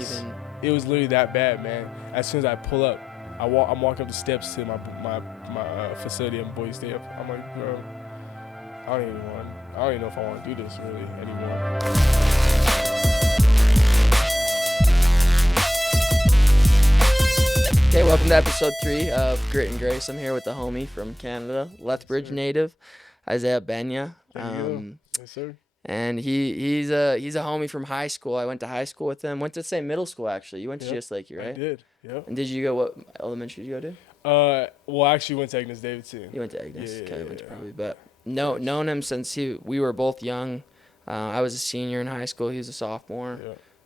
Yes. even? It was literally that bad, man. As soon as I pull up, I'm walking up the steps to my facility in Boise State. I'm like, bro, I don't even know if I want to do this really anymore. Okay, welcome to episode 3 of Grit and Grace. I'm here with the homie from Canada, Lethbridge native, Isaiah Bagnah. Yes, sir. And he's a homie from high school. I went to high school with him. Went to the same middle school actually. You went to GS Lakey, right? I did. Yep. And did you go? What elementary did you go to? Well, I actually went to Agnes Davidson. You went to Agnes. Yeah, Okay, I went to yeah. probably, but known him since we were both young. I was a senior in high school. He was a sophomore.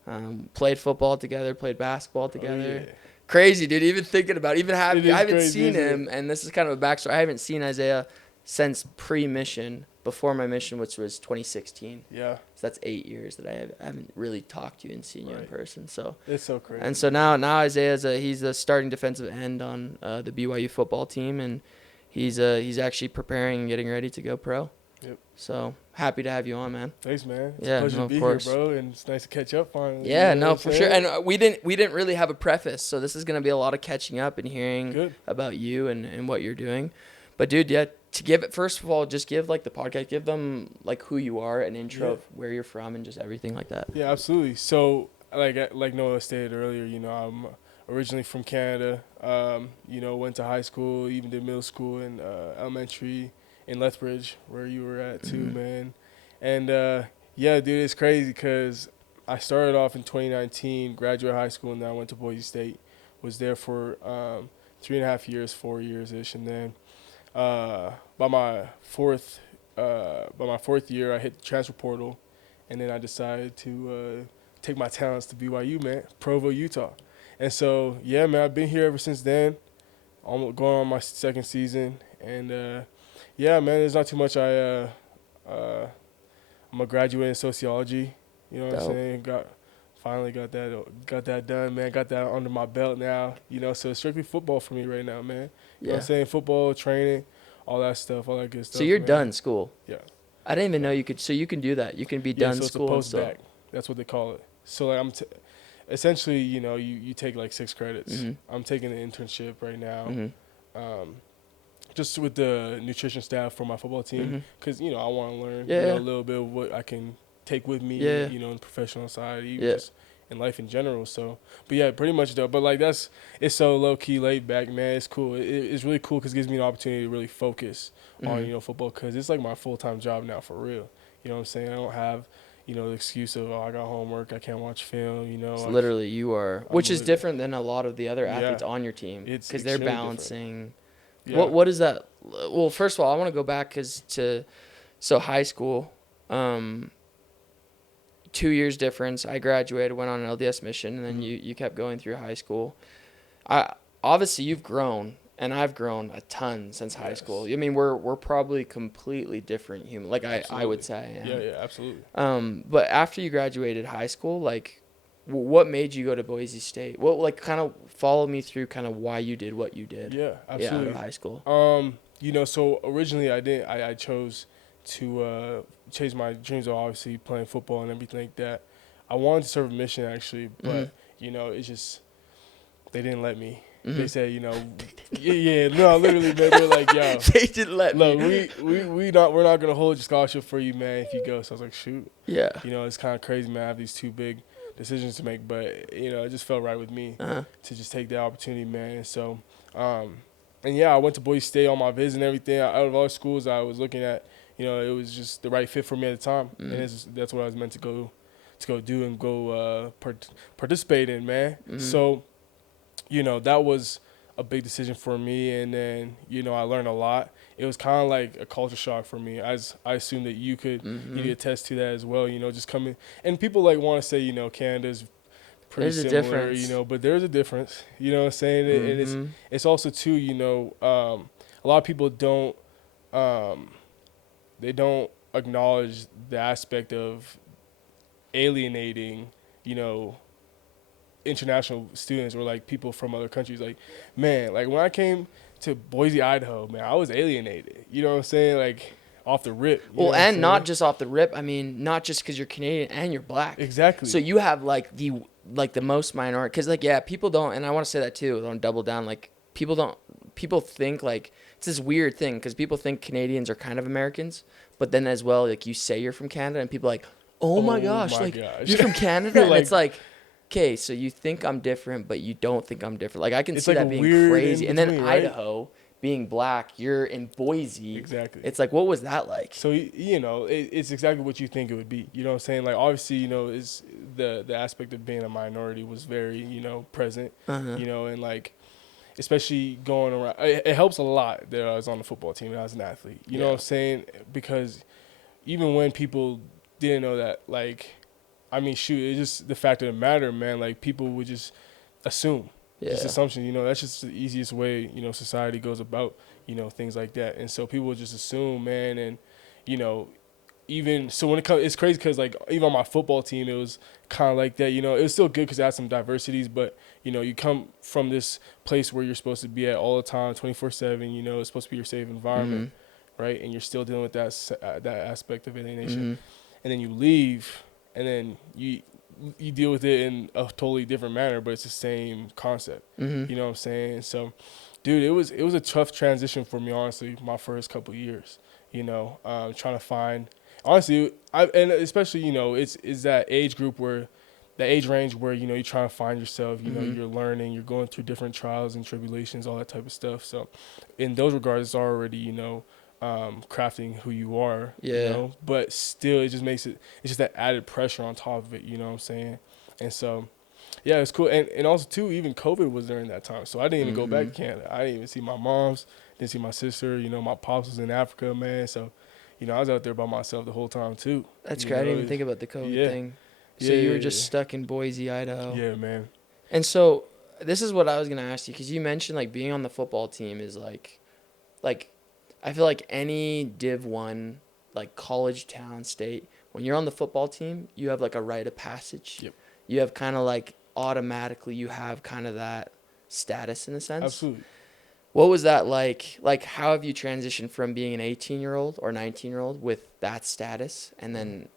Yeah. Played football together. Played basketball together. Oh, yeah. Crazy, dude. Even thinking about it, I haven't crazy, seen him, and this is kind of a backstory. I haven't seen Isaiah since pre-mission, before my mission, which was 2016. Yeah. So that's 8 years that I haven't really talked to you and seen you in person. So it's so crazy. And so now Isaiah's he's the starting defensive end on the BYU football team, and he's actually preparing and getting ready to go pro. Yep. So happy to have you on, man. Thanks, man. It's Yeah, a pleasure no, to be of course. here, bro, and it's nice to catch up finally. Yeah, You know no, what I'm for saying? sure. And we didn't really have a preface, so this is gonna be a lot of catching up and hearing Good. about you and what you're doing. But dude, yeah, to give it, first of all, just give like the podcast, give them like who you are, an intro of where you're from, and just everything like that. Yeah, absolutely. So like Noah stated earlier, I'm originally from Canada. Went to high school, even did middle school and elementary in Lethbridge, where you were at too, man. And yeah, dude, it's crazy because I started off in 2019, graduated high school, and then I went to Boise State. Was there for 3.5 years, 4 years-ish, and then by my fourth year, I hit the transfer portal, and then I decided to take my talents to BYU, man, Provo, Utah. And so, yeah, man, I've been here ever since then, almost going on my second season. And, yeah, man, there's not too much. I'm a graduate in sociology, you know what I'm saying? Finally got that done, man. Got that under my belt now, so it's strictly football for me right now, man. You know what I'm saying? Football, training, all that stuff, all that good stuff. So you're man. done school? Yeah. I didn't even know you could. So you can do that. You can be done so school. it's a post-bac. That's what they call it. So like essentially, you take like 6 credits. Mm-hmm. I'm taking an internship right now, Mm-hmm. just with the nutrition staff for my football team, because I want to learn a little bit of what I can take with me, in the professional side, even just in life in general. So, but yeah, pretty much though. But like it's so low key, laid back, man. It's cool. It's really cool because it gives me an opportunity to really focus on football, because it's like my full-time job now for real. You know what I'm saying? I don't have the excuse of I got homework, I can't watch film. It's literally you are, which is different than a lot of the other athletes on your team, because they're balancing. Yeah. What is that? Well, first of all, I want to go back so high school. 2 years difference. I graduated, went on an LDS mission, and then you kept going through high school. Obviously you've grown, and I've grown a ton since high school. I mean, we're probably completely different human. Like I would say. Yeah, absolutely. But after you graduated high school, like, what made you go to Boise State? What, like, kind of follow me through kind of why you did what you did. Yeah, absolutely. Out of high school. So originally I chose to chase my dreams of obviously playing football and everything like that. I wanted to serve a mission actually, but it's just they didn't let me. They said, literally, man, they're like, yo, they didn't let me. Look, we're not gonna hold your scholarship for you, man, if you go. So I was like, shoot. Yeah. It's kind of crazy, man. I have these 2 big decisions to make, but it just felt right with me to just take that opportunity, man. And so, I went to Boise State on my visit and everything. Out of all the schools I was looking at, it was just the right fit for me at the time, and that's what I was meant to go do and go participate in, man. So, that was a big decision for me, and then I learned a lot. It was kind of like a culture shock for me, as I assume that you could attest to that as well. Just coming, and people like want to say Canada's pretty similar, but there's a difference. You know what I'm saying? And it's also too, a lot of people don't acknowledge the aspect of alienating, international students or like people from other countries. Like, man, like when I came to Boise, Idaho, man, I was alienated. You know what I'm saying? Like, off the rip. You know Well, what I'm and not saying? just off the rip. I mean, not just because you're Canadian and you're black. Exactly. So you have the most minority. Because people don't, and I want to say that too. Don't double down. Like people don't. People think like it's this weird thing because people think Canadians are kind of Americans, but then as well, like you say you're from Canada, and people are like, oh my Oh gosh, my like gosh. you're from Canada, You're and like, it's like. Okay, so you think I'm different, but you don't think I'm different. Like I can it's see like a that being weird crazy. in And then between, right? Idaho being black, you're in Boise. Exactly. It's like, what was that like? So you know, it's exactly what you think it would be. You know what I'm saying? Like obviously, you know, is the aspect of being a minority was very, you know, present. Uh-huh. You know, and like especially going around, it helps a lot that I was on the football team and I was an athlete. You know what I'm saying? Because even when people didn't know that, like, I mean, shoot, it's just the fact of the matter, man. Like people would just assume, just Yeah. assumption. You know, that's just the easiest way, you know, society goes about, you know, things like that. And so people would just assume, man, and you know, even so when it comes, it's crazy because like even on my football team, it was kind of like that. You know, it was still good because it had some diversities, but you know, you come from this place where you're supposed to be at all the time, 24/7. You know, it's supposed to be your safe environment, right? And you're still dealing with that aspect of alienation, and then you leave, and then you deal with it in a totally different manner, but it's the same concept. You know what I'm saying? So, dude, it was a tough transition for me, honestly, my first couple of years. You know, trying to find honestly, and especially, you know, it's that age group where the age range where, you know, you're trying to find yourself, you know, you're learning, you're going through different trials and tribulations, all that type of stuff. So in those regards, it's already, you know, crafting who you are, you Yeah. know, but still it just makes it's just that added pressure on top of it, you know what I'm saying? And so, yeah, it's cool. And also too, even COVID was during that time. So I didn't even go back to Canada. I didn't even see my moms, didn't see my sister, you know, my pops was in Africa, man. So, you know, I was out there by myself the whole time too. That's You great. I know, didn't even think about the COVID yeah. thing. So Yeah, you were yeah, just yeah. stuck in Boise, Idaho. Yeah, man. And so this is what I was gonna ask you because you mentioned like being on the football team is like I feel like any Div 1 like college town state when you're on the football team you have like a rite of passage. Yep. You have kind of like automatically you have kind of that status in a sense. Absolutely. What was that like? Like, how have you transitioned from being an 18-year-old or 19-year-old with that status, and then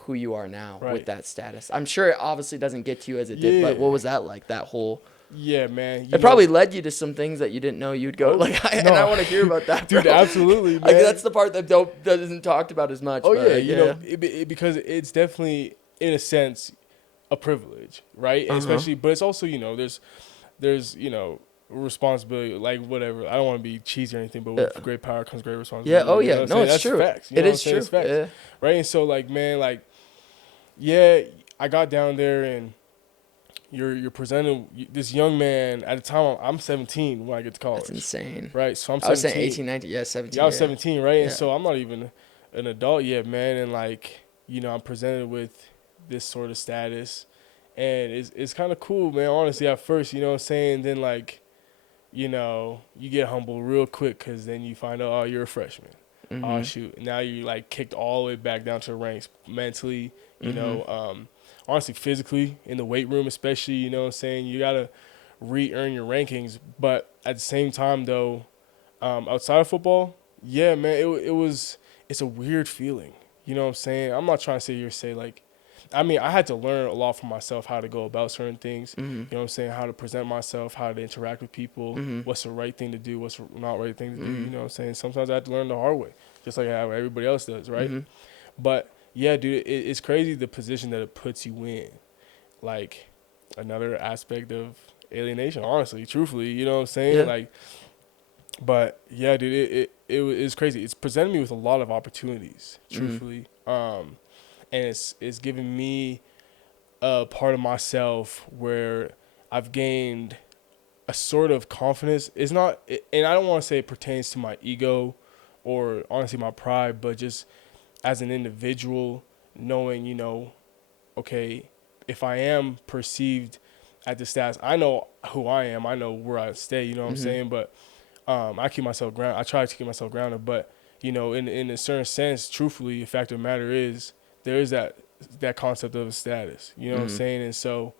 who you are now with Right. that status? I'm sure it obviously doesn't get to you as it did, but Yeah. what was that like? That whole Yeah, man. it probably led you to some things that you didn't know you'd go. Oh, And I want to hear about that, bro. dude, absolutely, man. Like that's the part that that isn't talked about as much. Oh but yeah, like, you know, because it's definitely in a sense a privilege, right? And especially, but it's also, you know, there's you know, responsibility, like whatever. I don't want to be cheesy or anything, but with great power comes great responsibility. yeah. Oh You know yeah. what I'm No, saying? it's That's true. facts. You It know what I'm is saying? true. It's facts, Yeah. right? And so like, man, like, yeah, I got down there and you're presenting this young man at the time. I'm 17 when I get to college. That's insane. Right, so I'm 17. I was saying 18, 19. Yeah, 17. Yeah, I was 17, right? Yeah. And so I'm not even an adult yet, man. And like, you know, I'm presented with this sort of status, and it's kind of cool, man. Honestly, at first, you know what I'm saying. Then like, you know, you get humbled real quick because then you find out, oh, you're a freshman. Oh shoot, now you like kicked all the way back down to the ranks mentally. You know, honestly, physically in the weight room, especially. You know what I'm saying. You gotta re-earn your rankings, but at the same time, though. Outside of football, yeah, man, it's a weird feeling. You know what I'm saying? I'm not trying to sit here and say like, I mean, I had to learn a lot for myself how to go about certain things. You know what I'm saying? How to present myself, how to interact with people, what's the right thing to do, what's not right thing to do. You know what I'm saying? Sometimes I have to learn the hard way, just like how everybody else does, right? But yeah, dude, it's crazy the position that it puts you in. Like another aspect of alienation, honestly, truthfully, you know what I'm saying? Yeah. Like, but yeah, dude, it's crazy. It's presented me with a lot of opportunities, truthfully. And it's given me a part of myself where I've gained a sort of confidence. It's not, and I don't want to say it pertains to my ego or honestly my pride, but just as an individual, knowing, you know, okay, if I am perceived at the stats, I know who I am. I know where I stay. You know what I'm saying? But I keep myself grounded. I try to keep myself grounded, but you know, in a certain sense, truthfully, the fact of the matter is there is that concept of a status. You know what I'm saying? And so,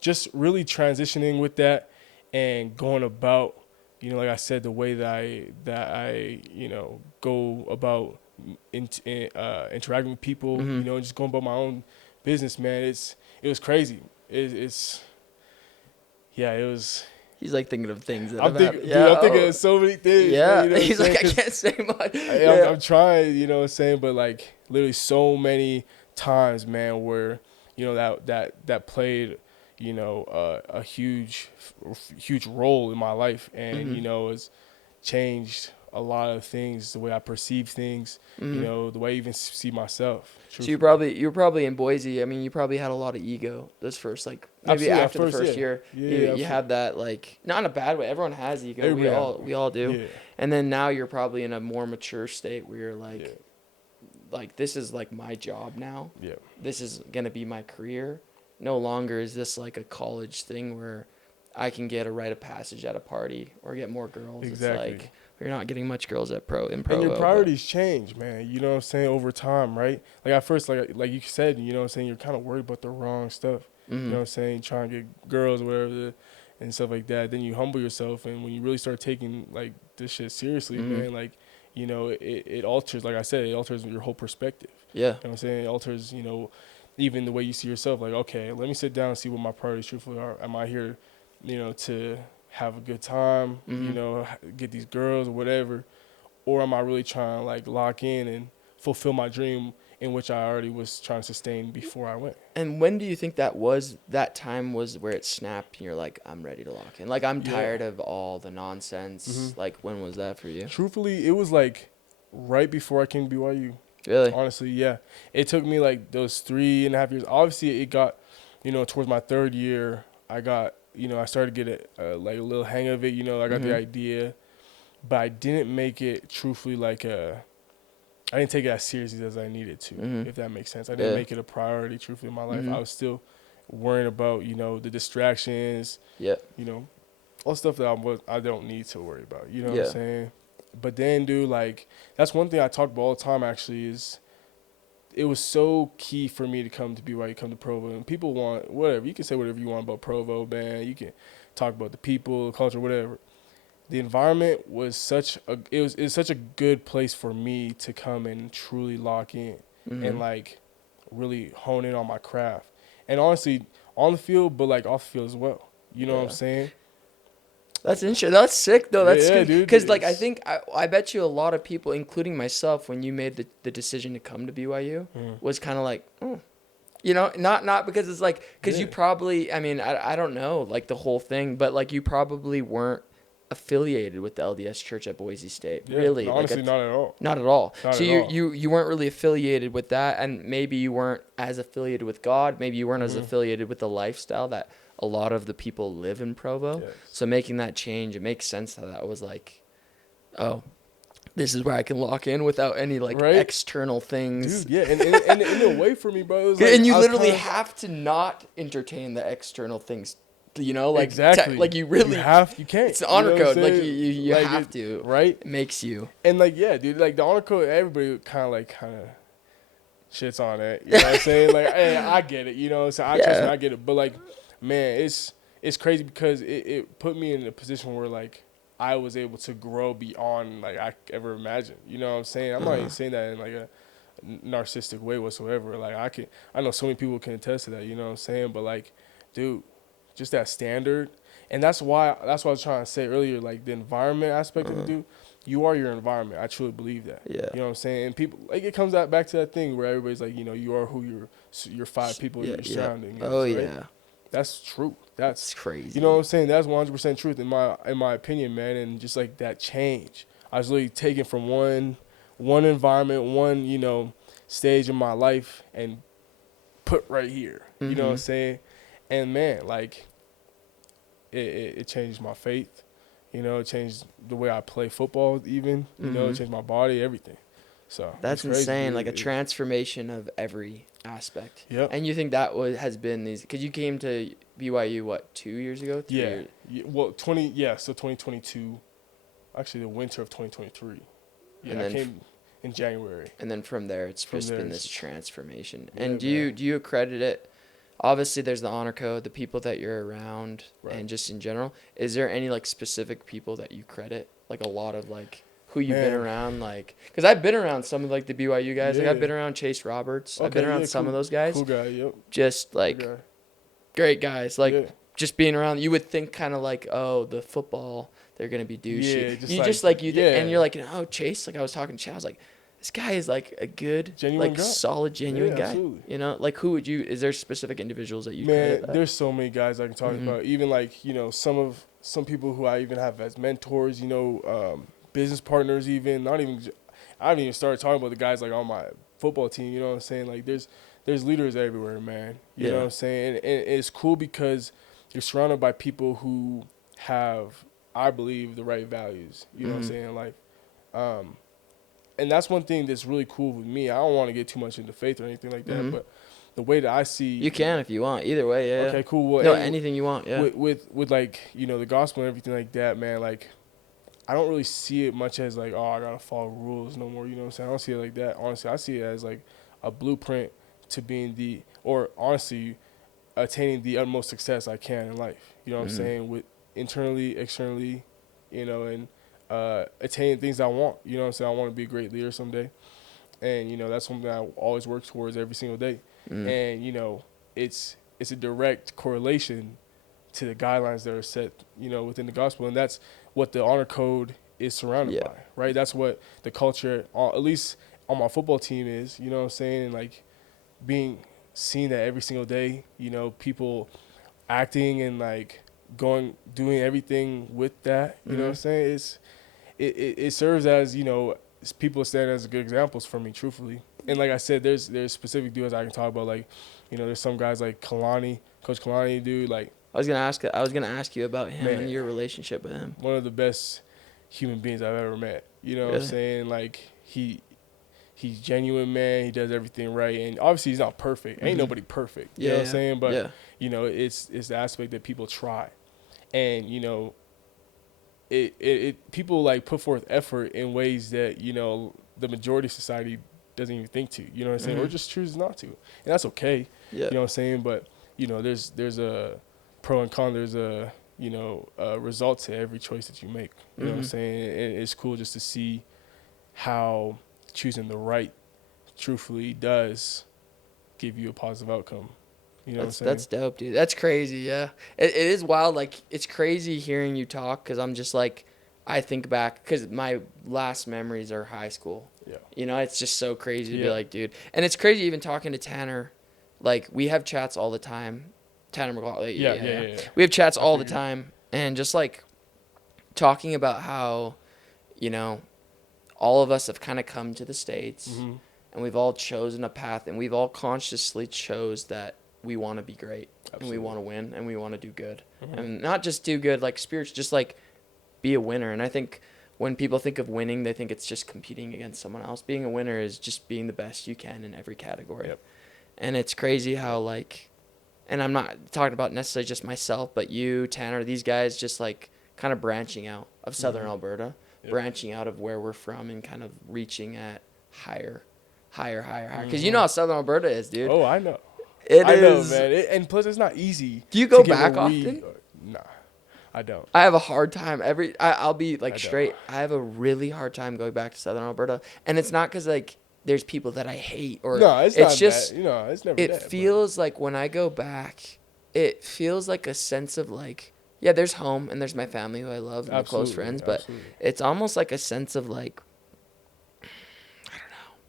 just really transitioning with that and going about, you know, like I said, the way that I you know, go about interacting with people, Mm-hmm. you know, and just going about my own business, man. It was crazy. It's yeah, it was. He's like thinking of things that I'm have happened. thinking, dude. Yeah. I'm thinking Oh, of so many things, man. yeah. You know what I'm He's saying? like, I 'Cause can't say much. I'm, Yeah. I'm trying, you know what I'm saying? But like literally so many times, man, where, you know, that played, you know, a huge role in my life, and Mm-hmm. you know, has changed a lot of things, the way I perceive things, you Mm-hmm. know, the way I even see myself. So you Truthfully, probably in Boise. I mean, you probably had a lot of ego those first, like, maybe absolutely. At after the first, first yeah, year, yeah, you yeah, you had that, like, not in a bad way. Everyone has ego. We everybody has all one. do. Yeah, And then now you're probably in a more mature state where you're yeah, like this is like my job now. yeah. This is gonna be my career. No longer is this like a college thing where I can get a rite of passage at a party or get more girls. It's Exactly. like you're not getting much girls at And your Provo, but priorities change, man. You know what I'm saying, over time, right? Like at first, like you said, you know what I'm saying, you're kind of worried about the wrong stuff. You know mm-hmm. what I'm saying, trying to get girls, whatever, and stuff like that. Then you humble yourself, and when you really start taking like this shit seriously, Mm-hmm. man, like, you know, it alters. Like I said, it alters your whole perspective. Yeah. You know what I'm saying? It alters, you know, even the way you see yourself. Like, okay, let me sit down and see what my priorities truthfully are. Am I here, you know, to have a good time, you Mm-hmm. know, get these girls or whatever, or am I really trying to like lock in and fulfill my dream in which I already was trying to sustain before I went? And when do you think that time was where it snapped and you're like, I'm ready to lock in? Like, I'm Yeah. tired of all the nonsense. Hmm. Like, when was that for you? Truthfully, it was like right before I came to BYU. Really? Honestly, yeah. It took me like those 3.5 years. Obviously, it got, you know, towards my third year, I got, you know, I started to get like a little hang of it. You know, I got the Mm-hmm. idea, but I didn't make it truthfully like I didn't take it as seriously as I needed to, Mm-hmm. if that makes sense. I didn't Yeah. make it a priority, truthfully, in my life. Mm-hmm. I was still worrying about, you know, the distractions, Yeah. you know, all stuff that I don't need to worry about. You know what I'm Yeah. saying? But then, dude, like, that's one thing I talk about all the time, actually, is it was so key for me to come to BYU, come to Provo. And people want, whatever, you can say whatever you want about Provo, man. You can talk about the people, the culture, whatever. The environment was it's such a good place for me to come and truly lock in Mm-hmm. and like really hone in on my craft. And honestly, on the field, but like off the field as well. You know what I'm Yeah. saying? That's interesting. That's sick, though. That's Yeah, good. dude. Because, like, I think, I bet you a lot of people, including myself, when you made the decision to come to BYU, Mm. was kind of like, oh. You know, not because it's like, because you Yeah. probably, I mean, I don't know, like, the whole thing, but, like, you probably weren't affiliated with the LDS Church at Boise State. Yeah, Really. no, Like, honestly, not at all. not at all. Not So at you, all. you weren't really affiliated with that, and maybe you weren't as affiliated with God. Maybe you weren't as Mhm. affiliated with the lifestyle that a lot of the people live in Provo. Yes. So making that change, it makes sense that was like, oh, this is where I can lock in without any like Right? external things. Dude, yeah, and in a way for me, bro, it was like And you I was literally kinda, have to not entertain the external things. You know, like exactly. like you really You can't. it's an You honor know what I'm code. Like saying? you Like have to. right? It makes you. And like, yeah, dude, like the honor code, everybody kind of shits on it. You know what I'm saying? Like, hey, I get it. You know, so trust me, Yeah. I get it. But like, man, it's crazy because it put me in a position where like I was able to grow beyond like I ever imagined. You know what I'm saying? I'm not even saying that in like a narcissistic way whatsoever. Like I know so many people can attest to that. You know what I'm saying? But like, dude, just that standard. And that's why I was trying to say earlier, like the environment aspect of it, dude. You are your environment. I truly believe that. Yeah. You know what I'm saying? And people, like, it comes back to that thing where everybody's like, you know, you are who your 5 people Yeah. you're Yeah. surrounding. Oh right? yeah. That's true. It's That's, crazy. you know what I'm saying? That's 100% truth in my opinion, man. And just like that change, I was really taken from one environment, one, you know, stage in my life and put right here. Mm-hmm. You know what I'm saying? And man, like, it changed my faith. You know, it changed the way I play football even. You know, it changed my body, everything. So That's it's crazy, insane. dude. Like a transformation of every aspect. Yep. And you think that has been these, because you came to BYU, what, 2 years ago? 3 Yeah. years? Well, so 2022, actually the winter of 2023. Yeah, And I then came in January. And then from there, it's From just there, been this it's- transformation. Yeah, And do man. you accredit it? obviously there's the honor code, the people that you're around, Right. and just in general. Is there any like specific people that you credit? Like a lot of like who you've been Man, around, like because I've been around some of like the BYU guys. Like I've yeah. been around Chase Roberts. I've been Okay, around yeah, some of cool. those guys. Cool guy, yep. Just Good like guy. great guys. Like Yeah. just being around, you would think kind of like, oh, the football, they're gonna be douchey. Yeah, just You like, just like and you're yeah. like, oh, Chase. Like I was talking to Chase, I was like, this guy is like a good, Genuine like guy. solid, genuine Yeah, guy. absolutely. You know, like who would you? Is there specific individuals that you Man, credit that? there's so many guys I can talk Mhm. about. Even like, some people who I even have as mentors, business partners even. Not even I haven't even started talking about the guys like on my football team, you know what I'm saying? Like there's leaders everywhere, man. You know Yeah. what I'm saying? And it's cool because you're surrounded by people who have, I believe, the right values. You know what I'm Mhm. saying? In life. Um, and that's one thing that's really cool with me. I don't want to get too much into faith or anything like that, Mhm. but the way that I see, You can if you want. Either way, yeah. okay, cool. Well, No, anything you want. Yeah. with like the gospel and everything like that, man. Like I don't really see it much as like, oh, I gotta follow rules no more. You know what I'm saying? I don't see it like that. Honestly, I see it as like a blueprint to being or honestly, attaining the utmost success I can in life. You know what I'm Mhm. saying? With internally, externally, and attaining things I want. You know what I'm saying? I want to be a great leader someday, and that's something I always work towards every single day. Mhm. And it's a direct correlation to the guidelines that are set, within the gospel, and that's what the honor code is surrounded Yeah. by, right? That's what the culture, at least on my football team, is. You know what I'm saying? And like being seen that every single day. People acting and like doing everything with that. You know what I'm Mhm. saying? It serves as people stand as good examples for me, truthfully. And like I said, there's specific dudes I can talk about. Like, there's some guys like Coach Kalani, dude. Like, I was gonna ask you about him and man, your relationship with him. one of the best human beings I've ever met. You know what I'm Really? saying? Like he's genuine, man. He does everything right, and obviously he's not perfect. Ain't Mhm. nobody perfect. You Yeah. know what I'm Yeah. saying? But Yeah. it's the aspect that people try, and it people like put forth effort in ways that the majority of society doesn't even think to. You know what I'm saying? Or Mhm. just chooses not to, and that's okay. Yeah. You know what I'm saying? But there's a pro and con. There's a result to every choice that you make. You know what I'm Mhm. saying? And it's cool just to see how choosing the right, truthfully, does give you a positive outcome. You know what I'm saying? That's dope, dude. That's crazy. Yeah, it is wild. Like it's crazy hearing you talk because I'm just like, I think back because my last memories are high school. Yeah. It's just so crazy to be Yeah. like, dude. And it's crazy even talking to Tanner. Like we have chats all the time. Tanner McLaughlin. Yeah. We have chats I all the figured. time, and just like talking about how, you know, all of us have kind of come to the States. Mm-hmm. And we've all chosen a path, and we've all consciously chose that we want to be great, Absolutely. and we want to win, and we want to do good, Mm-hmm. and not just do good like spiritual, just like be a winner. And I think when people think of winning, they think it's just competing against someone else. Being a winner is just being the best you can in every category. Yep. And it's crazy how like, and I'm not talking about necessarily just myself, but you, Tanner, these guys just like kind of branching out of Southern Mm-hmm. Alberta, Yep. branching out of where we're from, and kind of reaching at higher. Because Mm-hmm. how Southern Alberta is, dude. Oh, I know. It I know, is. man. And plus, it's not easy. Do you to go get back where often? Nah, I don't. I have a hard time I'll be like I don't. straight. I have a really hard time going back to Southern Alberta, and it's not because like there's people that I hate or No, it's not just that. It's never it that. feels like when I go back, it feels like a sense of like, yeah, there's home and there's my family who I love and the close friends, but absolutely. it's almost like a sense of like,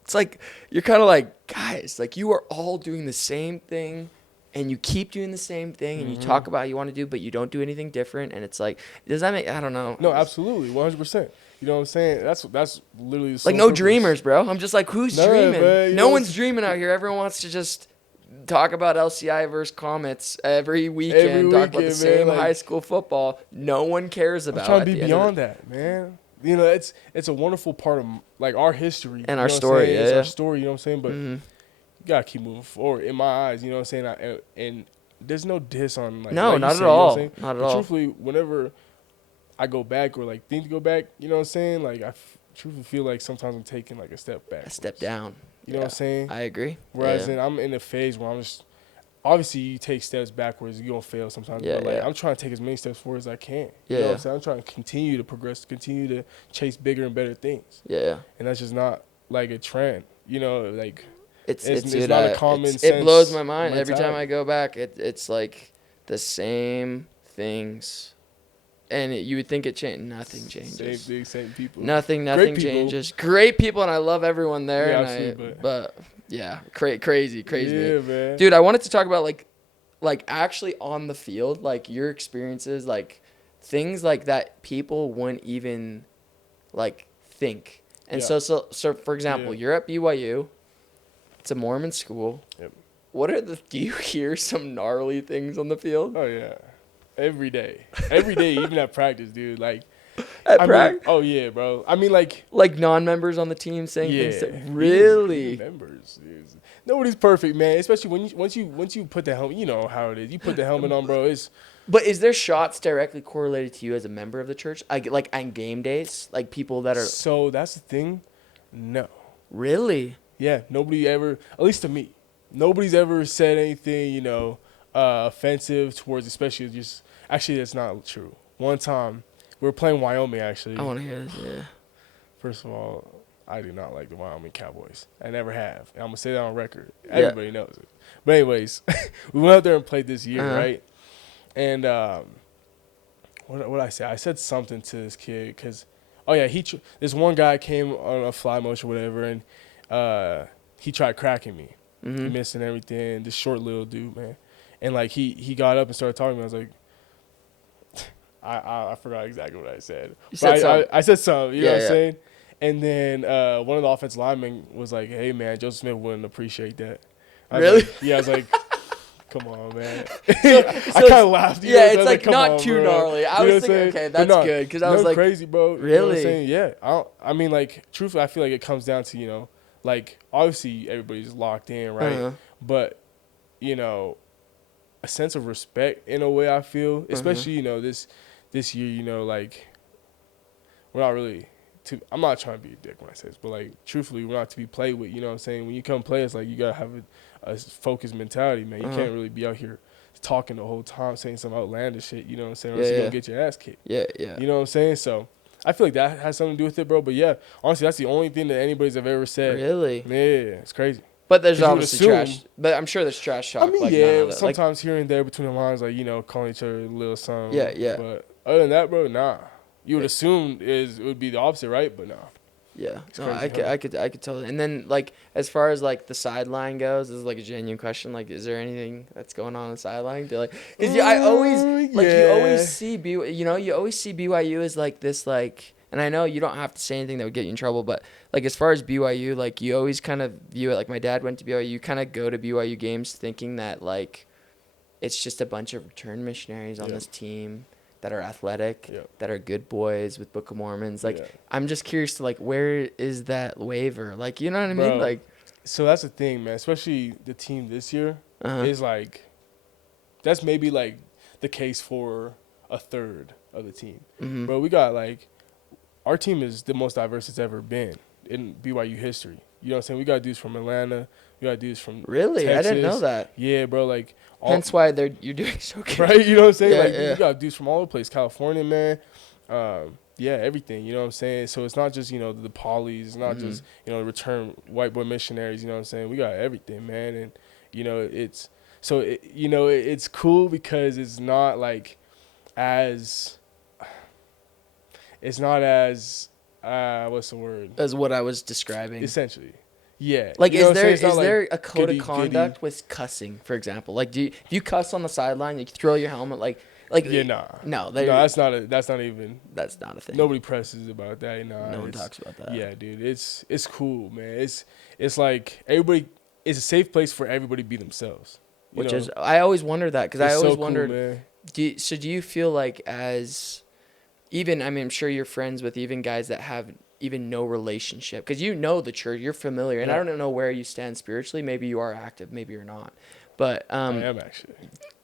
it's like you're kind of like, guys, like you are all doing the same thing, and you keep doing the same thing, and you Mm-hmm. talk about what you want to do, but you don't do anything different. And it's like, does that make? I don't know. No, absolutely, 100%. You know what I'm saying? That's literally the Like sole no purpose. dreamers, bro. I'm just like, who's Nah, dreaming? man, No one's dreaming out here. Everyone wants to just talk about LCI versus Comets every weekend. Talk about the weekend, same man, like- high school football. No one cares I'm about. trying at to the be end of beyond that, man. It's a wonderful part of like our history And you our know what I'm story, saying? yeah, It's yeah. our story, you know what I'm saying? But Mhm. you gotta keep moving forward. In my eyes, you know what I'm saying? And there's no diss on like No, like not you at said, you know what I'm all. saying? Not at But all. truthfully, whenever I go back or like think to go back, you know what I'm saying? Like truthfully feel like sometimes I'm taking like a step back. A step down. You know what I'm saying? I agree. Whereas Yeah. then I'm in a phase where obviously you take steps backwards, you're gonna fail sometimes. Yeah, But like yeah. I'm trying to take as many steps forward as I can. Yeah, You know what yeah. I'm saying? I'm trying to continue to progress, continue to chase bigger and better things. Yeah, yeah. And that's just not like a trend. You know, like It's it's dude, not a common it blows sense my mind every time mentality. I go back. It's like the same things, and you would think it changed. Nothing changes. Same thing, same people. Nothing Great people. changes. Great people, and I love everyone there. Yeah, and absolutely, but yeah, crazy, Yeah, man. man. Dude, I wanted to talk about like actually on the field, like your experiences, like things like that people wouldn't even like think. And Yeah. so for example, Yeah. you're at BYU. It's a Mormon school. Yep. Do you hear some gnarly things on the field? Oh yeah. Every day, even at practice, dude. Like, At I mean, practice? oh yeah, bro. I mean, like, Like non-members on the team saying yeah, things that even really. members. Dude. Nobody's perfect, man. Especially when once you put the helmet, you know how it is. You put the helmet on, bro. It's But is there shots directly correlated to you as a member of the church? Like on game days, like people that are so that's the thing. No, really. yeah, nobody ever, at least to me, nobody's ever said anything, you know, offensive towards, especially just. Actually, that's not true. One time, we were playing Wyoming. Actually, I want to hear this. Yeah. first of all, I do not like the Wyoming Cowboys. I never have. And I'm gonna say that on record. Yeah. Everybody knows it. But anyways, we went out there and played this year, Uh-huh. right? And what did I say? I said something to this kid because, oh yeah, this one guy came on a fly motion, or whatever, and he tried cracking me, Mm-hmm. missing everything. This short little dude, man, and like he got up and started talking to me. I was like. I forgot exactly what I said. You said something. I said something, you know what I'm Yeah. saying? And then one of the offensive linemen was like, hey, man, Joseph Smith wouldn't appreciate that. I was Really? like- yeah, I was like, come on, man. So I kind of laughed. You know yeah, what I'm it's saying? like come not on, too bro. gnarly. I You know was what I'm thinking, saying? okay, But that's no, good because I you was know like, crazy, bro. You know what I'm really? saying? Yeah. I mean, like, truthfully, I feel like it comes down to, you know, like, obviously everybody's locked in, right? Uh-huh. But, you know, a sense of respect in a way, I feel, especially, you know, this year, you know, like, we're not really I'm not trying to be a dick when I say this, but like truthfully, we're not to be played with. You know what I'm saying? When you come play, it's like you gotta have a focused mentality, man. You can't really be out here talking the whole time, saying some outlandish shit. You know what I'm saying? Or else you're gonna get your ass kicked. Yeah, yeah. You know what I'm saying? So I feel like that has something to do with it, bro. But yeah, honestly, that's the only thing that anybody's have ever said. Really? Yeah, it's crazy. But there's 'Cause you would obviously assume- trash. But I'm sure there's trash talk. I mean, like yeah, none of that. Like, sometimes here and there between the lines, like, you know, calling each other a little something. Yeah, yeah. But other than that, bro, nah. You would assume it would be the opposite, right? But nah. yeah, no, crazy, I could totally. And then like as far as like the sideline goes, this is like a genuine question. Like, is there anything that's going on the sideline? Because I always like you always see you always see BYU as like this like. And I know you don't have to say anything that would get you in trouble, but like as far as BYU, like you always kind of view it like my dad went to BYU. You kind of go to BYU games thinking that like it's just a bunch of return missionaries on this team that are athletic, that are good boys with Book of Mormons. Like I'm just curious to like where is that waiver? Like you know what I mean? Bro, Like so that's the thing, man. Especially the team this year is like that's maybe like the case for a third of the team. Mm-hmm. Bro, we got like our team is the most diverse it's ever been in BYU history. You know what I'm saying? We got dudes from Atlanta. We got dudes from Really? Texas. I didn't know that. Yeah, bro. Like hence why you're doing so good. right? You know what I'm saying? Yeah, Like yeah. we got dudes from all over the place. California, man. Yeah, everything. You know what I'm saying? So it's not just, you know, the polys. It's not just, you know, return white boy missionaries. You know what I'm saying? We got everything, man. And, you know, it's cool because it's not like as what's the word? As what I was describing. Essentially. Yeah. Like, you know is what I'm saying? It's not there like a code goody, of conduct with cussing, for example? Like, do you cuss on the sideline? You throw your helmet, like yeah, nah. No, that's not even. That's not a thing. Nobody presses about that. Nah, no one talks about that. Yeah, dude, it's cool, man. It's like everybody. It's a safe place for everybody to be themselves. Which is, I always wonder that because I always so wondered. Cool, man. Do you feel like as even I mean I'm sure you're friends with even guys that have even no relationship because you know the church, you're familiar, and I don't know where you stand spiritually. Maybe you are active, maybe you're not. But I am actually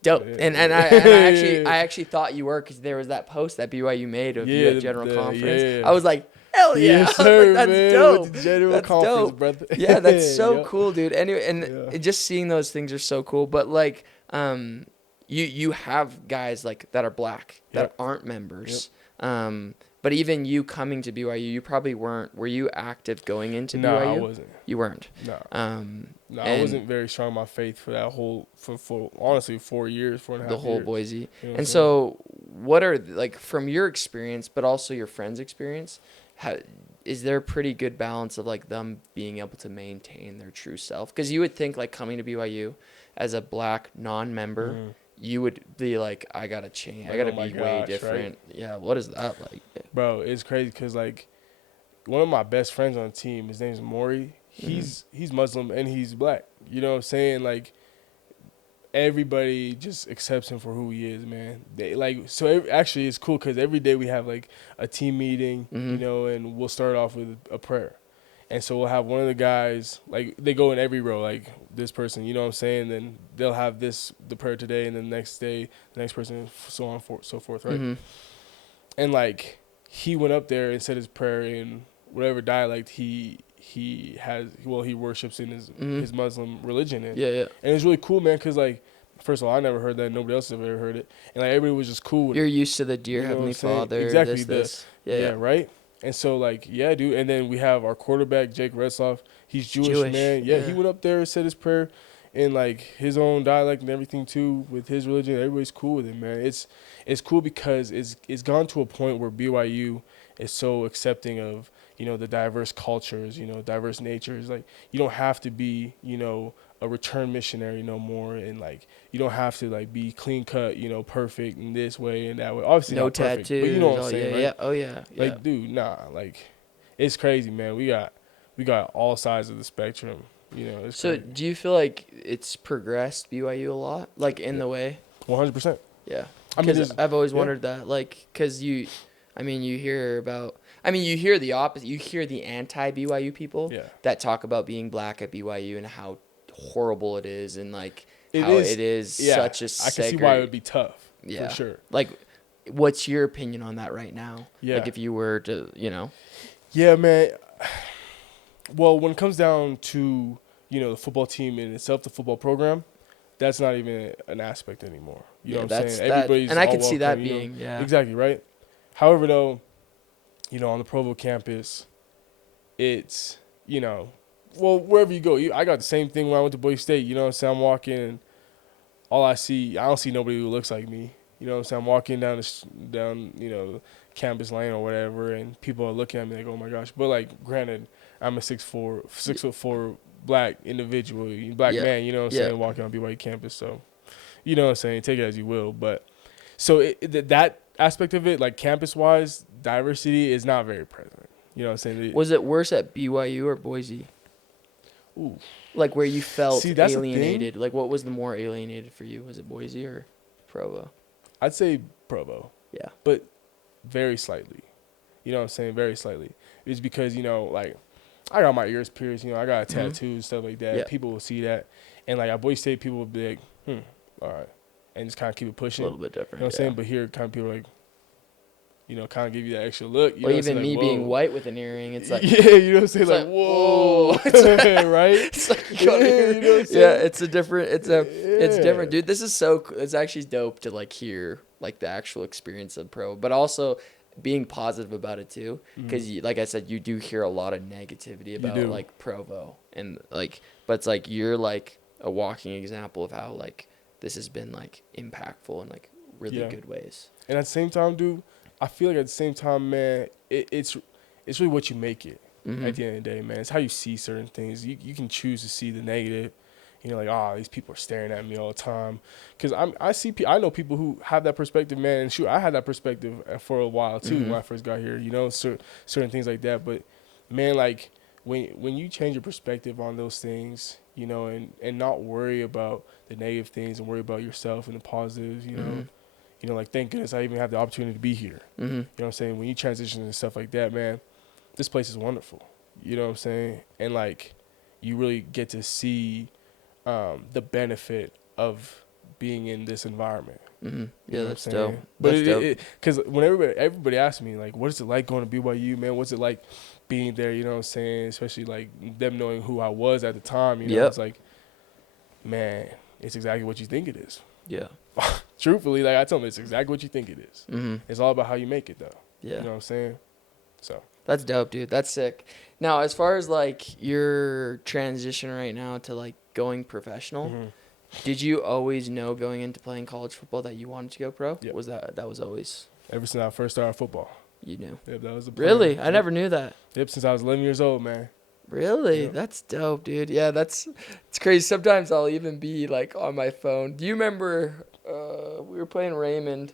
dope, yeah. and I actually thought you were because there was that post that BYU made of you at General Conference. Yeah. I was like, Hell yeah. Yes, I was like, sir, that's man. dope. With the general That's conference, dope. brother. Yeah, that's so Yup. cool, dude. Anyway, and Yeah. just seeing those things are so cool. But like, you have guys like that are black that Yep. aren't Yep. members. But even you coming to BYU, you probably weren't. Were you active going into Nah, I BYU? wasn't. You weren't. Nah. No, I And wasn't very strong in my faith for that whole for honestly 4 years, 4.5 the whole years. Boise. You know what I'm And saying? so, what are like from your experience, but also your friends' experience? How, is there a pretty good balance of like them being able to maintain their true self? Because you would think like coming to BYU as a black non-member, Mhm. you would be like, I gotta change. I Like, gotta oh my be way gosh, different. Yeah. What is that like? Bro, it's crazy because like one of my best friends on the team, his name's Maury. Mm-hmm. He's Muslim and he's black. You know what I'm saying? Like everybody just accepts him for who he is, man. They like so actually it's cool because every day we have like a team meeting, Mm-hmm. you know, and we'll start off with a prayer. And so we'll have one of the guys, like they go in every row, like this person, you know what I'm saying? Then they'll have the prayer today, and then the next day, the next person, so on, so forth, right? Mm-hmm. And like he went up there and said his prayer in whatever dialect he has. Well, he worships in Mm-hmm. his Muslim religion, Yeah. Yeah. and it's really cool, man. Cause like first of all, I never heard that. Nobody else ever heard it, and like everybody was just cool with You're it. used to the dear You know what I'm heavenly saying? Father. Exactly. This. Yeah. Yeah, Yeah. right. And so like yeah, dude. And then we have our quarterback Jake Retzloff. He's Jewish, man. Yeah, he Yeah. went up there and said his prayer in like his own dialect and everything too with his religion. Everybody's cool with it, man. It's cool because it's gone to a point where BYU is so accepting of, you know, the diverse cultures, you know, diverse natures. Like you don't have to be, you know, a return missionary no more, and like you don't have to like be clean cut, you know, perfect in this way and that way. Obviously No not perfect, but you know tattoos. what I'm Oh yeah. saying, right? Yeah. Oh yeah. Yeah. Like, dude, nah, like it's crazy, man. We got all sides of the spectrum. You know, it's So, crazy. do you feel like it's progressed BYU a lot, like in Yeah. the way? 100%. Yeah, I mean, because there's I've always yeah. wondered that, like, because I mean, you hear about, I mean, you hear the opposite. You hear the anti-BYU people Yeah. that talk about being black at BYU and how horrible it is, and like It how is. it is Yeah, such a I can see why it would segregate. be tough for Yeah, sure. like, what's your opinion on that right now? Yeah. Like, if you were to, you know. Yeah, man. Well, when it comes down to, you know, the football team in itself, the football program, that's not even an aspect anymore. You know Yeah, what I'm that's saying? that, Everybody's and I all could see welcome, that you know. being, yeah. Exactly, right? However, though, you know, on the Provo campus, it's, you know, well, wherever you go, I got the same thing when I went to Boise State. You know what I'm saying? I'm walking, and I don't see nobody who looks like me. You know what I'm saying? I'm walking down, you know, campus lane or whatever, and people are looking at me like, oh my gosh. But like, granted, I'm a 6'4" black individual, black Yeah, man. You know what I'm yeah. saying? Walking on BYU campus, so you know what I'm saying. Take it as you will, but so that aspect of it, like campus wise, diversity is not very present. You know what I'm saying? Was it worse at BYU or Boise? Ooh. Like where you felt See, that's the thing. alienated. Like what was the more alienated for you? Was it Boise or Provo? I'd say Provo, Yeah. but very slightly. You know what I'm saying? Very slightly. It's because, you know, like, I got my ears pierced, you know, I got a tattoo and stuff like that. Yeah. People will see that. And, like, at Boise State, people will be like, all right. And just kind of keep it A pushing. little bit You different. know what I'm saying? But here, kind of people are like, you know, kind of give you that extra look. You Or know what I'm even saying? me Like, being whoa. white with an earring, it's like Yeah, you know what I'm saying? it's Like, like, whoa. whoa. Right? it's like you got Yeah, you know what I'm saying? yeah, it's a different. It's different, Yeah. dude. This is so. It's actually dope to like hear like the actual experience of pro, but also being positive about it too. Because like I said, you do hear a lot of negativity about do. like Provo and like, but it's like you're like a walking example of how like this has been like impactful in like really Yeah. good ways. And at the same time, dude, I feel like at the same time, man, it's really what you make it at the end of the day, man. It's how you see certain things. You can choose to see the negative. You know, like, oh, these people are staring at me all the time. Because I know people who have that perspective, man. And shoot, I had that perspective for a while, too, when I first got here, you know, certain things like that. But, man, like, when you change your perspective on those things, you know, and not worry about the negative things and worry about yourself and the positives, you know, like, thank goodness I even have the opportunity to be here. You know what I'm saying? When you transition and stuff like that, man, this place is wonderful. You know what I'm saying? And, like, you really get to see the benefit of being in this environment. Mm-hmm. You Yeah, know what I'm that's dope. saying? But That's dope. because when everybody asks me like, what is it like going to BYU, man? What's it like being there? You know what I'm saying? Especially like them knowing who I was at the time. You know, Yep. it's like, man, it's exactly what you think it is. Yeah. Truthfully, like I tell them, it's exactly what you think it is. Mm-hmm. It's all about how you make it, though. Yeah. You know what I'm saying? So That's dope, dude. That's sick. Now, as far as like your transition right now to like going professional, mhm. did you always know going into playing college football that you wanted to go pro? Yep. Was that was always Ever since I first started football, you knew? yep, that was the plan. Really? I Yep. never knew that. Yep, since I was 11 years old, man. Really? Yep. That's dope, dude. Yeah, it's crazy. Sometimes I'll even be like on my phone. Do you remember we were playing Raymond?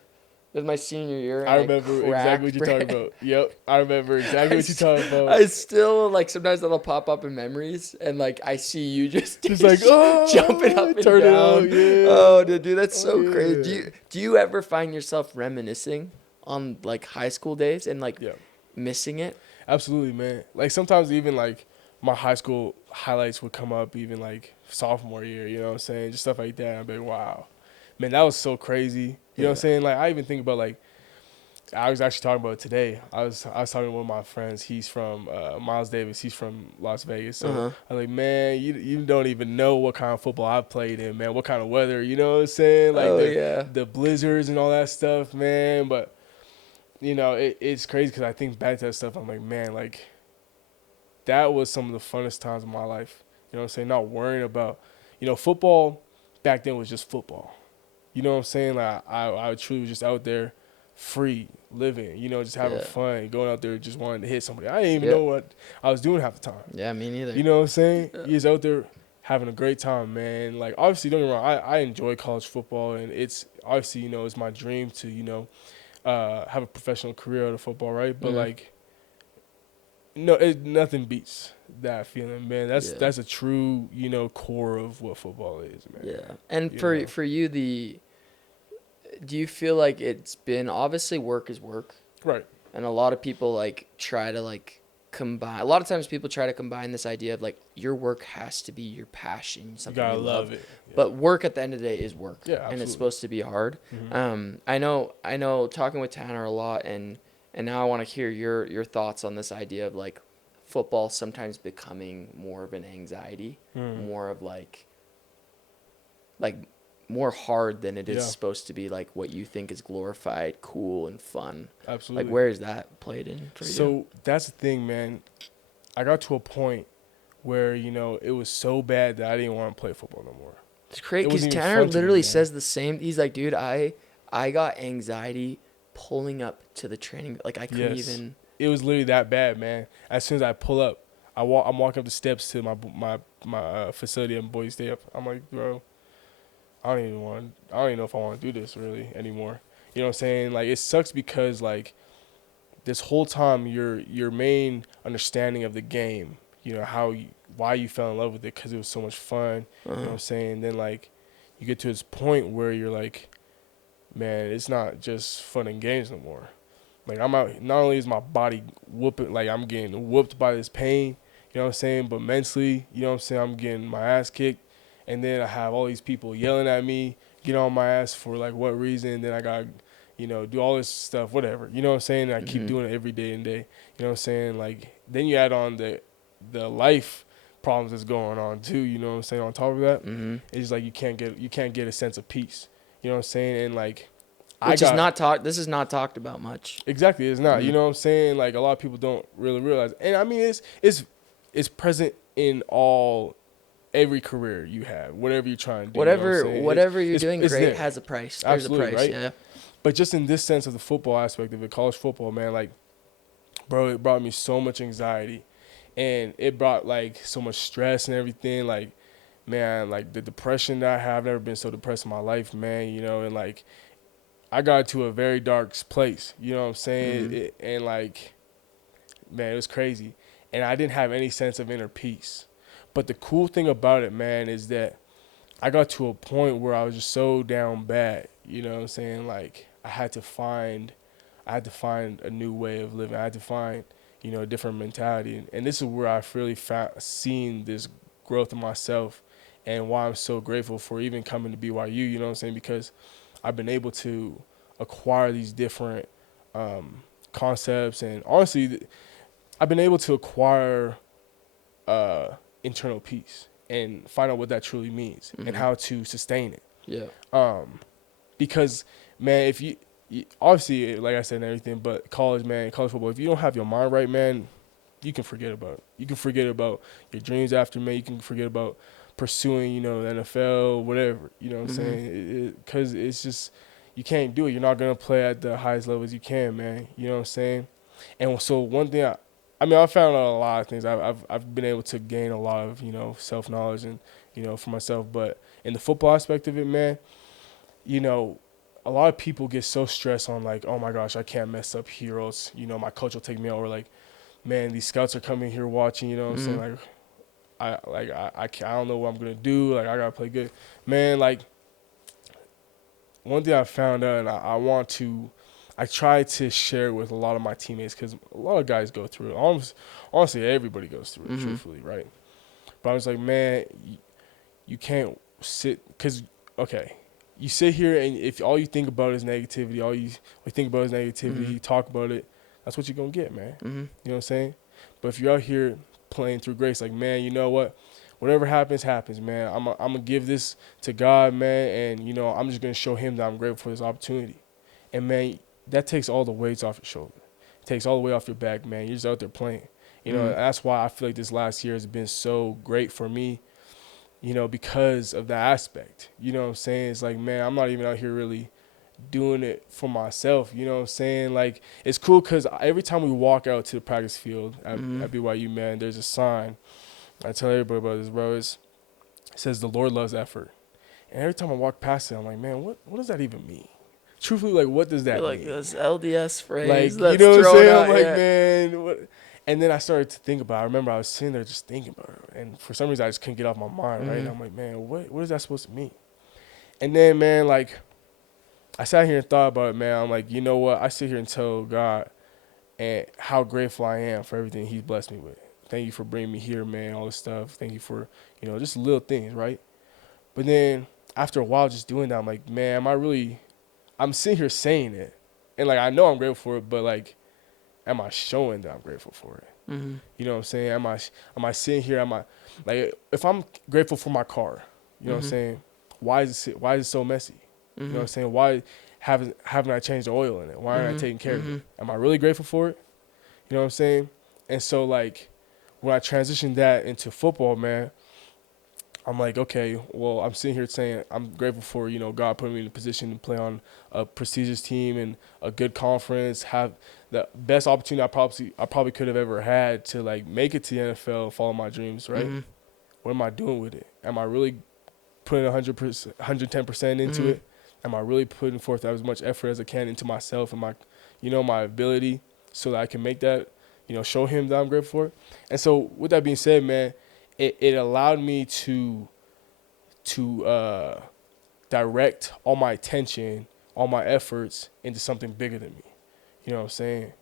It was my senior year. And I remember exactly what you're talking cracked about. Yep, I remember exactly what you're talking about. I still like sometimes that'll pop up in memories, and like I see you just Like, oh, jumping up and turn down. it up, yeah. Oh, dude, that's Oh, so crazy. Do yeah. you ever find yourself reminiscing on like high school days and like Yeah, missing it? absolutely, man. Like sometimes even like my high school highlights would come up, even like sophomore year. You know what I'm saying? Just stuff like that. I'd be like, wow, man, that was so crazy. You know what I'm Yeah. saying? Like I even think about like I was actually talking about it today. I was talking to one of my friends. He's from Miles Davis. He's from Las Vegas. So Uh-huh. I was like, man, you don't even know what kind of football I've played in, man. What kind of weather, you know what I'm saying? Like Oh yeah. the blizzards and all that stuff, man. But you know, it's crazy because I think back to that stuff. I'm like, man, like that was some of the funnest times of my life. You know what I'm saying? Not worrying about, football back then was just football. You know what I'm saying? Like I truly was just out there free, living, just having Yeah. fun, going out there just wanting to hit somebody. I didn't even Yeah. know what I was doing half the time. Yeah, me neither. You know what I'm saying? Yeah. You just out there having a great time, man. Like obviously don't get me wrong, I enjoy college football and it's obviously, it's my dream to, have a professional career out of football, right? But Mhm. like nothing beats that feeling, man. Yeah. That's a true, core of what football is, man. Yeah. And You for know? for you, do you feel like it's been obviously work is work, Right. and a lot of people like try to like combine. A lot of times people try to combine this idea of like your work has to be your passion, You something gotta you love love. it. Yeah. But work at the end of the day is work, Yeah, and it's absolutely. supposed to be hard. Mhm. I know. Talking with Tanner a lot, and now I want to hear your thoughts on this idea of like football sometimes becoming more of an anxiety, Mm. more of like more hard than it is Yeah. supposed to be, like what you think is glorified, cool, and fun. Absolutely. Like where is that played in for you? So that's the thing, man. I got to a point where it was so bad that I didn't want to play football no more. It's crazy It because wasn't even Tanner fun to me, literally man. says the same. He's like, dude, I got anxiety pulling up to the training. Like I couldn't Yes. even. It was literally that bad, man. As soon as I pull up, I'm walking up the steps to my facility in Boise State. I'm like, bro, I don't even know if I want to do this really anymore. You know what I'm saying? Like it sucks because like this whole time your main understanding of the game, why you fell in love with it because it was so much fun. You know what I'm saying? Then like you get to this point where you're like, man, it's not just fun and games no more. Like I'm out. Not only is my body whooping, like I'm getting whooped by this pain, you know what I'm saying, but mentally, you know what I'm saying, I'm getting my ass kicked, and then I have all these people yelling at me, get on my ass for like what reason? And then I got, do all this stuff, whatever. You know what I'm saying? And I keep doing it every day and day. You know what I'm saying? Like then you add on the life problems that's going on too. You know what I'm saying? On top of that, it's like you can't get a sense of peace. You know what I'm saying? And like. Which is not talked. This is not talked about much. Exactly, it's not. You know what I'm saying? Like a lot of people don't really realize, and I mean it's present in every career you have, whatever you're trying to do. Whatever you're doing, it's great there. has a price. Absolutely, There's a price, right? yeah. But just in this sense of the football aspect of it, college football, man, like, bro, it brought me so much anxiety, and it brought like so much stress and everything. Like, man, like the depression that I have, I've never been so depressed in my life, man. And like. I got to a very dark place, you know what I'm saying? And like, man, it was crazy. And I didn't have any sense of inner peace. But the cool thing about it, man, is that I got to a point where I was just so down bad, you know what I'm saying? Like I had to find a new way of living. I had to find, a different mentality. And this is where I've really seen this growth in myself and why I'm so grateful for even coming to BYU, you know what I'm saying? Because I've been able to acquire these different concepts, and honestly, I've been able to acquire internal peace and find out what that truly means and how to sustain it. Yeah. Because man, if you obviously, like I said and everything, but college, man, college football, if you don't have your mind right, man, you can forget about it. You can forget about your dreams after, man. You can forget about pursuing, the NFL, whatever. You know what I'm saying? Because it's just, you can't do it. You're not gonna play at the highest levels you can, man. You know what I'm saying? And so one thing, I found out a lot of things. I've been able to gain a lot of self knowledge and for myself. But in the football aspect of it, man, a lot of people get so stressed on like, oh my gosh, I can't mess up heroes. My coach will take me out, or like, man, these scouts are coming here watching. You know what I'm saying? Like, I don't know what I'm gonna do. Like, I gotta play good, man. Like, one thing I found out, and I try to share with a lot of my teammates, because a lot of guys go through it. Honestly, everybody goes through it, truthfully, right? But I was like, man, you can't sit, because, okay, you sit here and if all you think about is negativity, you talk about it, that's what you're going to get, man. You know what I'm saying? But if you're out here playing through grace, like, man, you know what? Whatever happens, happens, man. I'm going to give this to God, man, and, I'm just going to show him that I'm grateful for this opportunity. And, man, that takes all the weights off your shoulder. It takes all the weight off your back, man. You're just out there playing. That's why I feel like this last year has been so great for me, because of that aspect. You know what I'm saying? It's like, man, I'm not even out here really doing it for myself. You know what I'm saying? Like, it's cool because every time we walk out to the practice field at BYU, man, there's a sign. I tell everybody about this, bro. It says the Lord loves effort. And every time I walk past it, I'm like, man, what does that even mean? Truthfully, like, what does that mean? Like this LDS phrase, like, that's you know what I'm saying? out, I'm like, man, what? And then I started to think about it. I remember I was sitting there just thinking about it. And for some reason, I just couldn't get off my mind, right? And I'm like, man, what is that supposed to mean? And then, man, like, I sat here and thought about it, man. I'm like, you know what? I sit here and tell God and how grateful I am for everything he's blessed me with. Thank you for bringing me here, man, all this stuff. Thank you for, just little things, right? But then after a while just doing that, I'm like, man, I'm sitting here saying it. And, like, I know I'm grateful for it, but, like, am I showing that I'm grateful for it? You know what I'm saying? Am I sitting here? Like, if I'm grateful for my car, you know what I'm saying? Why is it so messy? You know what I'm saying? Why haven't I changed the oil in it? Why aren't I taking care of it? Am I really grateful for it? You know what I'm saying? And so, like, when I transitioned that into football, man, I'm like, okay, well, I'm sitting here saying I'm grateful for, God putting me in a position to play on a prestigious team and a good conference, have the best opportunity I probably could have ever had to, like, make it to the NFL, follow my dreams, right? What am I doing with it? Am I really putting 100%, 110% into it? Am I really putting forth as much effort as I can into myself and my ability so that I can make that, show him that I'm grateful for it? And so with that being said, man, it allowed me to direct all my attention, all my efforts into something bigger than me. You know what I'm saying?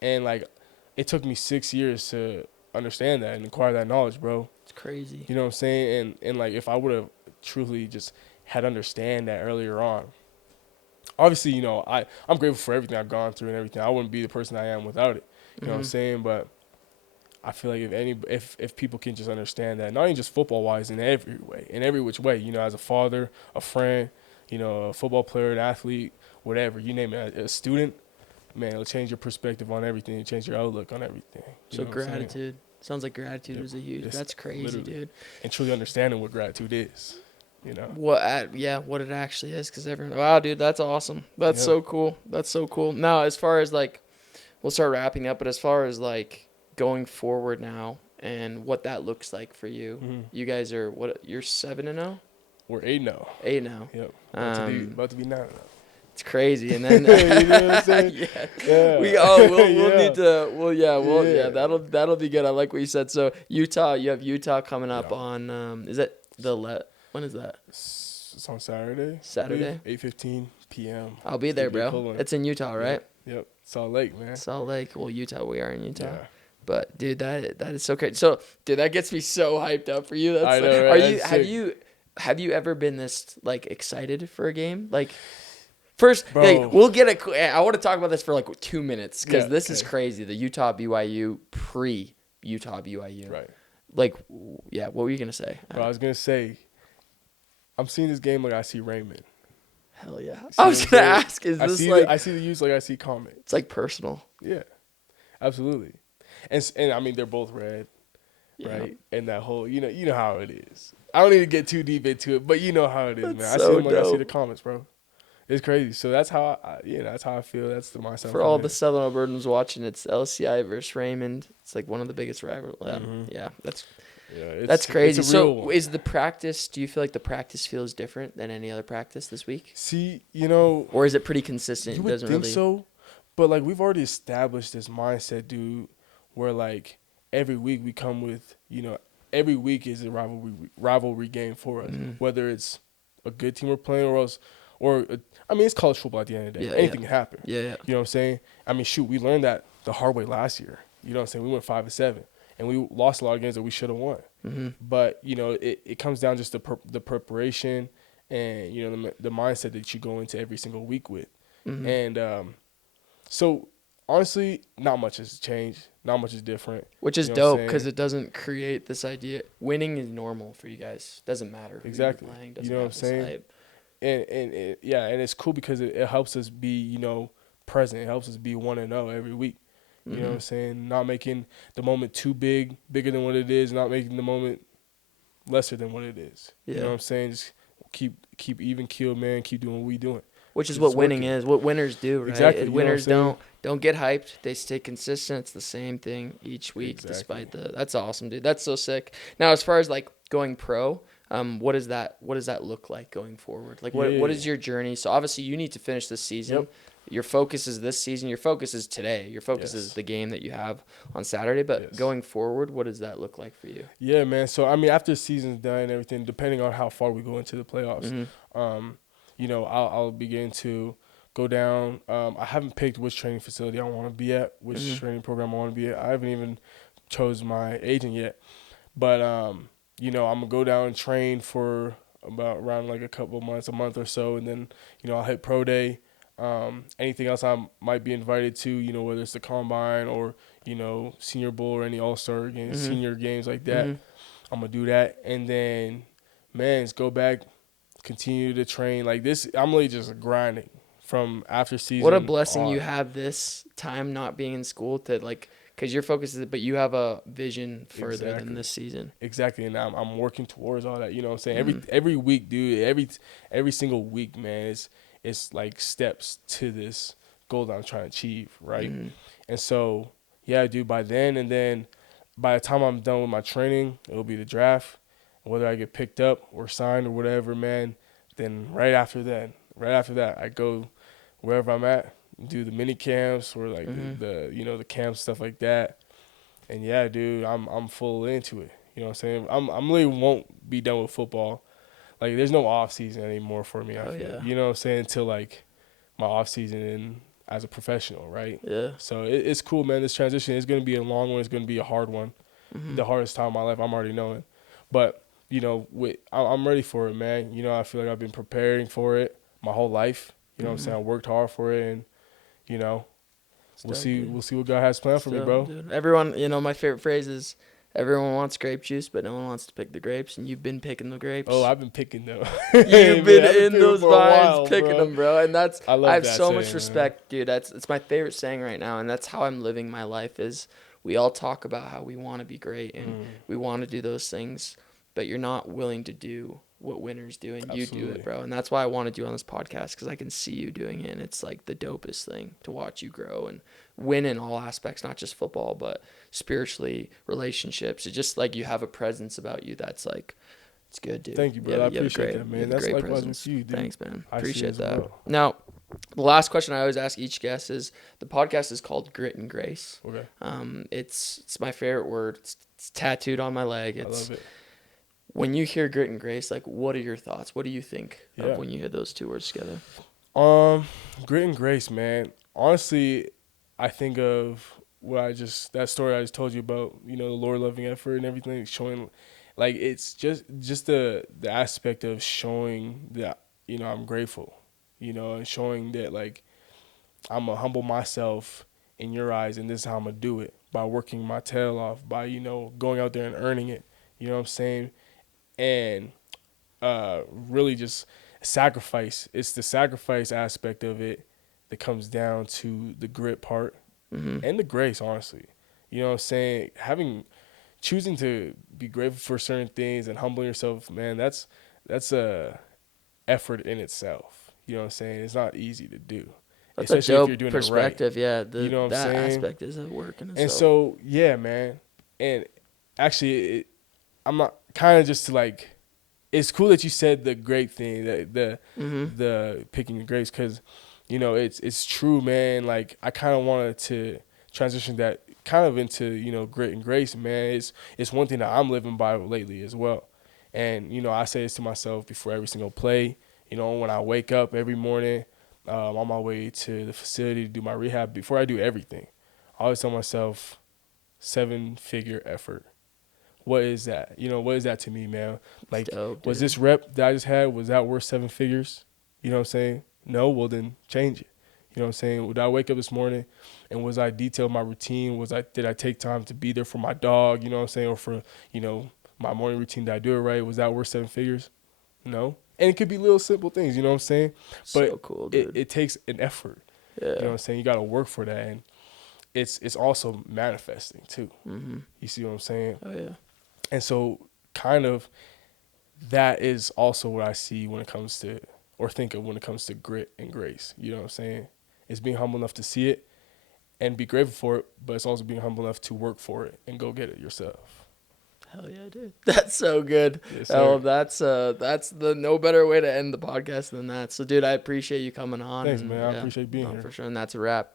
And, like, it took me 6 years to understand that and acquire that knowledge, bro. It's crazy. You know what I'm saying? And like, if I would have truly just had understand that earlier on, obviously, I'm grateful for everything I've gone through and everything. I wouldn't be the person I am without it. You know what I'm saying? But I feel like if people can just understand that, not even just football wise, in every which way, as a father, a friend, a football player, an athlete, whatever, you name it, a student, man, it'll change your perspective on everything, it'll change your outlook on everything. So gratitude. Sounds like gratitude was a huge. That's crazy, dude. And truly understanding what gratitude is, what it actually is, because everyone. Wow, dude, that's awesome. That's so cool. That's so cool. Now, as far as, like, we'll start wrapping up, but as far as, like, going forward now and what that looks like for you, you guys are you're 7-0. We're 8-0. 8-0. Yep. About to be 9-0. It's crazy, and then you know what I'm saying? Yeah. We'll need to that'll be good. I like what you said. So Utah, you have Utah coming up on is it when is that? It's on Saturday. 8:15 p.m. I'll be there, bro. It's in Utah, right? Yep. Salt Lake, man. Salt Lake. Well, Utah. We are in Utah. Yeah. But dude, that is so crazy. So, dude, that gets me so hyped up for you. I know, right? Have you ever been this, like, excited for a game? Like, First, Bro. we'll get I want to talk about this for like 2 minutes because Yeah, this is okay. crazy. The Utah BYU pre-Utah BYU. Right. Like, yeah, what were you gonna say? Bro, I was going to say, I'm seeing this game like I see Raymond. Hell yeah. See I what was I'm gonna saying? ask, is this like I see the use like I see Comet. it's like personal? Yeah, absolutely. And I mean, they're both red, Yeah. right? And that whole, you know how it is. I don't need to get too deep into it, but you know how it is, That's man. I see so them like I see the dope. comments, bro. It's crazy. So that's how that's how I feel. That's the mindset I'm For all coming the in. Southern Albertans watching, it's LCI versus Raymond. It's like one of the biggest rival. Mhm. Yeah, Yeah, that's crazy. It's a real So, one. is the practice? Do you feel like the practice feels different than any other practice this week, See, or is it pretty consistent? you It would doesn't think really. so, but like we've already established this mindset, dude, where like every week we come with, every week is a rivalry game for us, Mhm. whether it's a good team we're playing or else, I mean, it's college football at the end of the day. Yeah, Anything can happen. yeah. You know what I'm saying? I mean, shoot, we learned that the hard way last year. You know what I'm saying? We went 5-7, and we lost a lot of games that we should have won. Mm-hmm. But it comes down just to the preparation and the mindset that you go into every single week with. Mm-hmm. And so honestly, not much has changed. Not much is different. Which is You know what I'm dope because saying? it doesn't create this idea. Winning is normal for you guys. Doesn't matter who Exactly. you're playing. You Doesn't know what I'm have this saying? hype. And it's cool because it helps us be present. It helps us be 1-0 every week. You know what I'm saying? Not making the moment too bigger than what it is. Not making the moment lesser than what it is. Yeah. You know what I'm saying? Just keep even keel, man. Keep doing what we doing. Which is It's what winning working. is. What winners do, right? Exactly, you know what I'm Winners saying? don't get hyped. They stay consistent. It's the same thing each week, Exactly. despite That's awesome, dude. That's so sick. Now, as far as like going pro, what does that look like going forward? Like, what Yeah. is your journey? So obviously, you need to finish this season. Yep. Your focus is this season. Your focus is today. Your focus Yes. is the game that you have on Saturday. But Yes. going forward, what does that look like for you? Yeah, man. So I mean, after the season's done and everything, depending on how far we go into the playoffs, I'll begin to go down. I haven't picked which training facility I want to be at, which training program I want to be at. I haven't even chose my agent yet, but I'm gonna go down and train for about around like a couple of months, a month or so, and then I'll hit pro day. Anything else I might be invited to, whether it's the combine or Senior Bowl or any All-Star games, senior games like that. I'm gonna do that, and then let's go back, continue to train like this. I'm really just grinding from after season. What a blessing you on. have this time not being in school to like, because your focus is, but you have a vision further than Exactly. this season. Exactly, and I'm working towards all that. You know what I'm saying? Every week, dude. Every single week, man. It's like steps to this goal that I'm trying to achieve, right? And so, yeah, dude. By then, and then by the time I'm done with my training, it'll be the draft. Whether I get picked up or signed or whatever, man. Then right after that, I go wherever I'm at, do the mini camps or like the camp stuff like that. And yeah, dude, I'm full into it. You know what I'm saying? I'm really won't be done with football. Like there's no off season anymore for me. I feel. Yeah. You know what I'm saying? Until like my off season and as a professional, right? Yeah. So it's cool, man. This transition is gonna be a long one. It's gonna be a hard one. The hardest time of my life. I'm already knowing, but I'm ready for it, man. I feel like I've been preparing for it my whole life. You know what I'm saying? I worked hard for it, and we'll see what God has planned for me, bro. Dude. Everyone, my favorite phrase is, everyone wants grape juice, but no one wants to pick the grapes, and you've been picking the grapes. Oh, I've been picking them. You've been in picking those for a vines while, picking bro. them, bro, and I have that so much saying, respect, dude. It's my favorite saying right now, and that's how I'm living my life. Is we all talk about how we want to be great and we want to do those things, but you're not willing to do what winners do, and you do Absolutely. it, bro. And that's why I wanted you on this podcast, because I can see you doing it, and it's like the dopest thing to watch you grow and win in all aspects, not just football, but spiritually, relationships. It's just like you have a presence about you that's like, it's good, dude. Thank you, bro. I appreciate that, man. That's likewise with you, dude. Thanks, man. I see Appreciate as that. well. Now, the last question I always ask each guest is, the podcast is called Grit and Grace. Okay. It's my favorite word. It's tattooed on my leg. I love it. When you hear Grit and Grace, like, what are your thoughts? What do you think Yeah. of when you hear those two words together? Grit and grace, man. Honestly, I think of that story I just told you about, the Lord loving effort and everything, showing, like, it's just the aspect of showing that, I'm grateful. and showing that like I'm gonna humble myself in your eyes, and this is how I'm gonna do it by working my tail off, by going out there and earning it. You know what I'm saying? And really just sacrifice. It's the sacrifice aspect of it that comes down to the grit part and the grace, honestly. You know what I'm saying? Choosing to be grateful for certain things and humbling yourself, man, that's a effort in itself. You know what I'm saying? It's not easy to do, That's a especially if you're dope doing it right. perspective. Yeah, You know what I'm that saying? aspect is a work in And itself. so, yeah, man. And actually, I'm not kind of just to like. It's cool that you said the great thing, the picking the grapes, because it's true, man. Like I kind of wanted to transition that kind of into grit and grace, man. It's one thing that I'm living by lately as well, and I say this to myself before every single play. When I wake up every morning, on my way to the facility to do my rehab, before I do everything, I always tell myself, 7-figure effort. What is that? What is that to me, man? Like, Dope, was dude. this rep that I just had, was that worth 7 figures? You know what I'm saying? No, well then change it. You know what I'm saying? Did I wake up this morning and was I detailed my routine? Did I take time to be there for my dog? You know what I'm saying? Or for, my morning routine, did I do it right? Was that worth 7 figures? No. And it could be little simple things, you know what I'm saying? So But cool, it, dude. it takes an effort. You know Yeah. what I'm saying? You gotta work for that, and it's also manifesting too. You see what I'm saying? Oh yeah. And so kind of that is also what I see when it comes to, or think of when it comes to grit and grace. You know what I'm saying? It's being humble enough to see it and be grateful for it, but it's also being humble enough to work for it and go get it yourself. Hell yeah, dude. That's so good. Yes, Hell, sir. that's the no better way to end the podcast than that. So, dude, I appreciate you coming on. Thanks, And man. I yeah, appreciate being no, here. for sure. And that's a wrap.